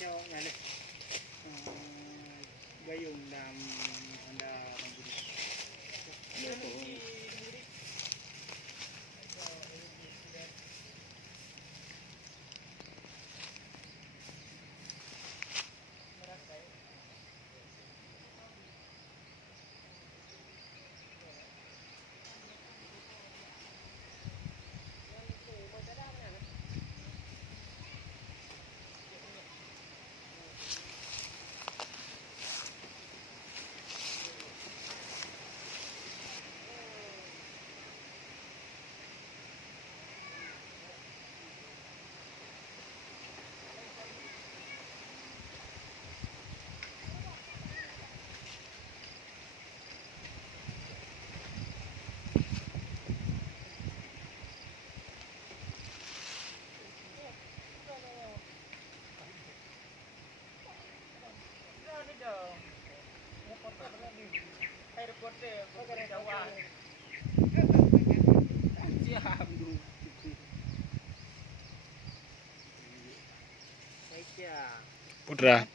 cho này này gayung dalam anda membeli. Putra.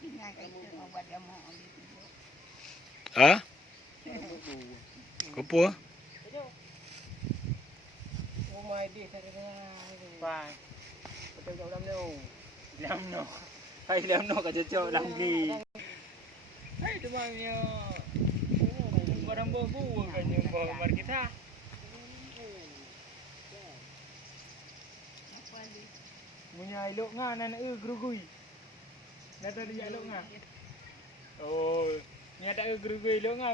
Hả? Có pua? Hay làm nó cả cho làm gì? Hay tụi mình barang bobu kan yang bawa mar kita. Punya elok ngah anak gerugui. Nada dia elok ngah. Oh, ni ada gerugui elok ngah.